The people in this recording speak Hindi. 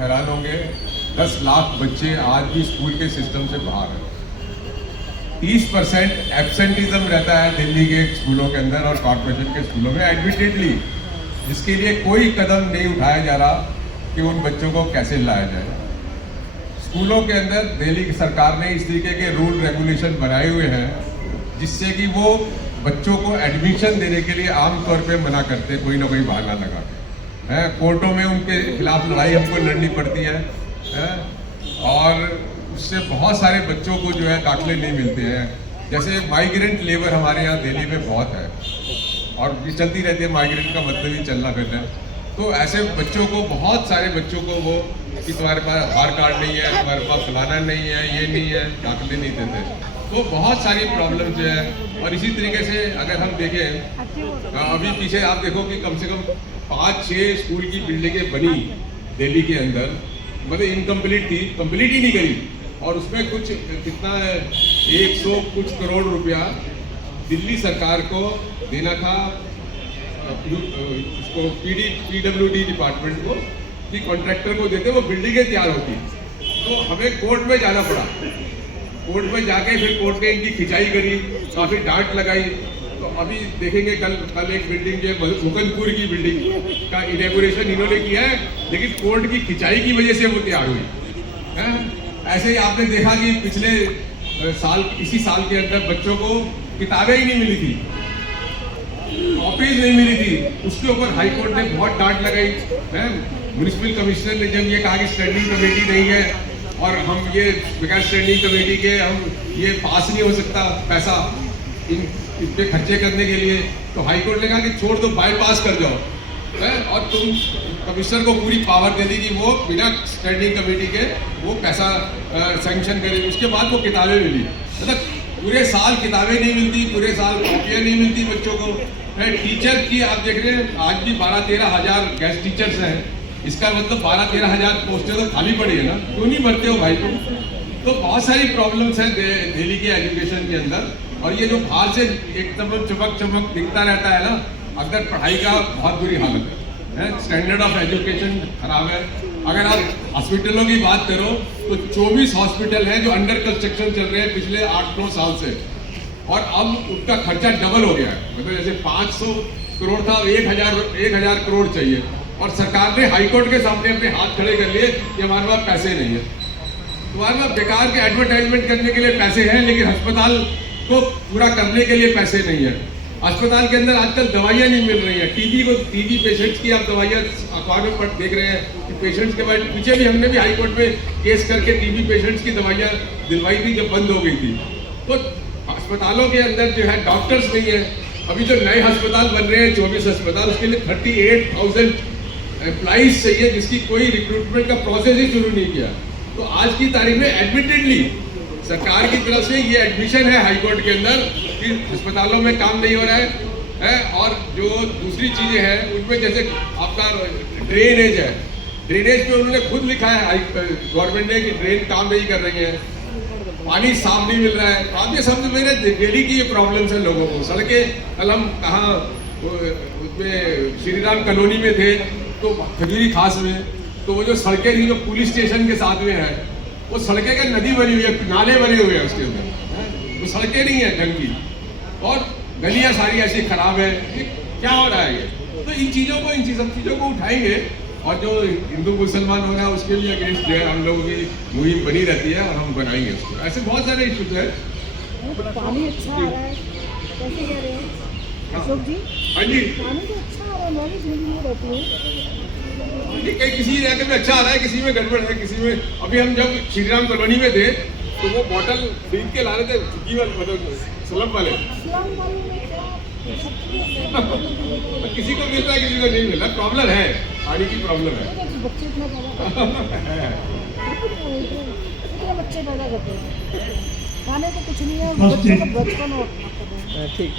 हैरान होंगे, 10 लाख बच्चे आज भी स्कूल के सिस्टम से बाहर हैं। 30% एब्सेंटिज्म रहता है दिल्ली के स्कूलों के अंदर और कॉर्पोरेशन के स्कूलों में एडमिटेडली, जिसके लिए कोई कदम नहीं उठाया जा रहा कि उन बच्चों को कैसे लाया जाए। स्कूलों के अंदर दिल्ली की सरकार ने इस तरीके के रूल रेगुलेशन बनाए हुए हैं जिससे कि वो बच्चों को एडमिशन देने के लिए आमतौर पे मना करते, कोई ना कोई बहाना लगा के हैं। कोर्टों में उनके खिलाफ लड़ाई हमको लड़नी पड़ती है और उससे बहुत सारे बच्चों को जो है दाखिले नहीं मिलते हैं। जैसे माइग्रेंट लेबर हमारे यहाँ दिल्ली में बहुत है और ये चलती रहती है, माइग्रेंट का मतलब ही चलना फिरना। तो ऐसे बच्चों को, बहुत सारे बच्चों को वो कि तुम्हारे पास आधार कार्ड नहीं है, तुम्हारे पास फलाना नहीं है, ये नहीं है, दाखिले नहीं देते। तो बहुत सारी प्रॉब्लम जो है। और इसी तरीके से अगर हम देखें, अभी पीछे आप देखो कि कम से कम 5-6 स्कूल की बिल्डिंगें बनी दिल्ली के अंदर, मतलब इनकम्प्लीट थी, कंप्लीट ही नहीं करी, और उसमें कुछ कितना 100 कुछ करोड़ रुपया दिल्ली सरकार को देना था उसको PWD डिपार्टमेंट को कि कॉन्ट्रैक्टर को देते, वो बिल्डिंगें तैयार होती। तो हमें कोर्ट में जाना पड़ा, कोर्ट में जाके फिर कोर्ट ने इनकी खिंचाई करी, काफ़ी डांट लगाई। तो अभी देखेंगे कल एक बिल्डिंग जो मुकंदपुर की बिल्डिंग का इनॉग्रेशन इन्होंने किया है, लेकिन कोर्ट की खिंचाई की वजह से वो तैयार हुई है। ऐसे ही आपने देखा कि पिछले साल, इसी साल के अंदर बच्चों को किताबें ही नहीं मिली थी, कॉपीज नहीं मिली थी, उसके ऊपर हाई कोर्ट ने बहुत डांट लगाई है। म्युनिसिपल कमिश्नर ने जब ये कहा कि स्टैंडिंग कमेटी नहीं है और हम ये बगैर स्टैंडिंग कमेटी के हम ये पास नहीं हो सकता पैसा इन पे खर्चे करने के लिए, तो हाई कोर्ट ने कहा कि छोड़ दो, बाईपास कर जाओ है। और तुम कमिश्नर को पूरी पावर दे दी कि वो बिना स्टैंडिंग कमेटी के वो पैसा सैंक्शन करे। उसके बाद वो किताबें मिली, मतलब पूरे साल किताबें नहीं मिलती, पूरे साल कॉपियाँ नहीं मिलती बच्चों को। टीचर की आप देख रहे हैं आज भी 12-13 हज़ार गेस्ट टीचर्स हैं, इसका मतलब 12-13 हज़ार पोस्टें तो खाली पड़ी है ना, क्यों नहीं भरते हो भाई तुम? तो बहुत सारी प्रॉब्लम्स हैं दिल्ली के एजुकेशन के अंदर। और ये जो बाहर से एकदम चमक दिखता रहता है ना, अंदर पढ़ाई का बहुत बुरी हालत है, स्टैंडर्ड ऑफ एजुकेशन खराब है। अगर आप हॉस्पिटलों की बात करो तो 24 हॉस्पिटल हैं जो अंडर कंस्ट्रक्शन चल रहे हैं पिछले 8-9 साल से, और अब उनका खर्चा डबल हो गया है। मतलब जैसे 500 करोड़ था, 1000 करोड़ चाहिए, और सरकार ने हाईकोर्ट के सामने अपने हाथ खड़े कर लिए कि हमारे पास पैसे नहीं है। तुम्हारे पास बेकार के एडवर्टाइजमेंट करने के लिए पैसे हैं, लेकिन अस्पताल को पूरा करने के लिए पैसे नहीं है। अस्पताल के अंदर आजकल दवाइयाँ नहीं मिल रही हैं। टीबी पेशेंट्स की आप दवाइयाँ अखबार में पढ़ देख रहे हैं कि पेशेंट्स के बाद, पीछे भी हमने भी हाई कोर्ट में केस करके टीबी पेशेंट्स की दवाइयाँ दिलवाई थी जब बंद हो गई थी। तो अस्पतालों के अंदर जो है डॉक्टर्स नहीं है। अभी जो नए अस्पताल बन रहे हैं 24 अस्पताल, उसके लिए 38,000 एम्प्लॉइज चाहिए, जिसकी कोई रिक्रूटमेंट का प्रोसेस ही शुरू नहीं किया। तो आज की तारीख में एडमिटेडली सरकार की तरफ से ये एडमिशन है हाईकोर्ट के अंदर कि अस्पतालों में काम नहीं हो रहा है। और जो दूसरी चीज़ें हैं उनमें जैसे आपका ड्रेनेज है, ड्रेनेज पे उन्होंने खुद लिखा है गवर्नमेंट ने कि ड्रेन काम नहीं कर रही है, पानी साफ नहीं मिल रहा है। आप ये समझ मेरे दिल्ली की ये प्रॉब्लम्स है लोगों को। सड़कें, कल हम कहाँ उसमें श्री राम कॉलोनी में थे तो खजूरी खास में, तो वो जो सड़कें थी जो पुलिस स्टेशन के साथ में है, वो सड़कें का नदी बनी हुई है, नाले बने हुए हैं उसके अंदर, वो सड़कें नहीं है ढंग की, और गलियां सारी ऐसी खराब है। क्या हो रहा है ये? तो इन सब चीज़ों को उठाएंगे, और जो हिंदू मुसलमान हो रहा है उसके भी अगेंस्ट जो है हम लोगों की मुहिम बनी रहती है, और हम बनाएंगे उसको। ऐसे बहुत सारे इश्यूज है। पानी अच्छा आ रहा है, कैसे कह रहे हैं अशोक जी? हाँ जी, पानी तो अच्छा आ रहा है, मैं भी सुन रहती हूँ। कहीं किसी इलाके में अच्छा आ रहा है, किसी में गड़बड़ है, किसी में। अभी हम जब श्री राम कॉलोनी में थे तो वो बॉटल खरीद के ला रहे थे, झुग्गी वाले, मतलब स्लम वाले। किसी को मिल रहा है, किसी को नहीं मिल रहा। प्रॉब्लम है, पानी की प्रॉब्लम है। बच्चे इतना बच्चे पैदा करते हैं, खाने को कुछ नहीं है, बच्चों का बचपन। ठीक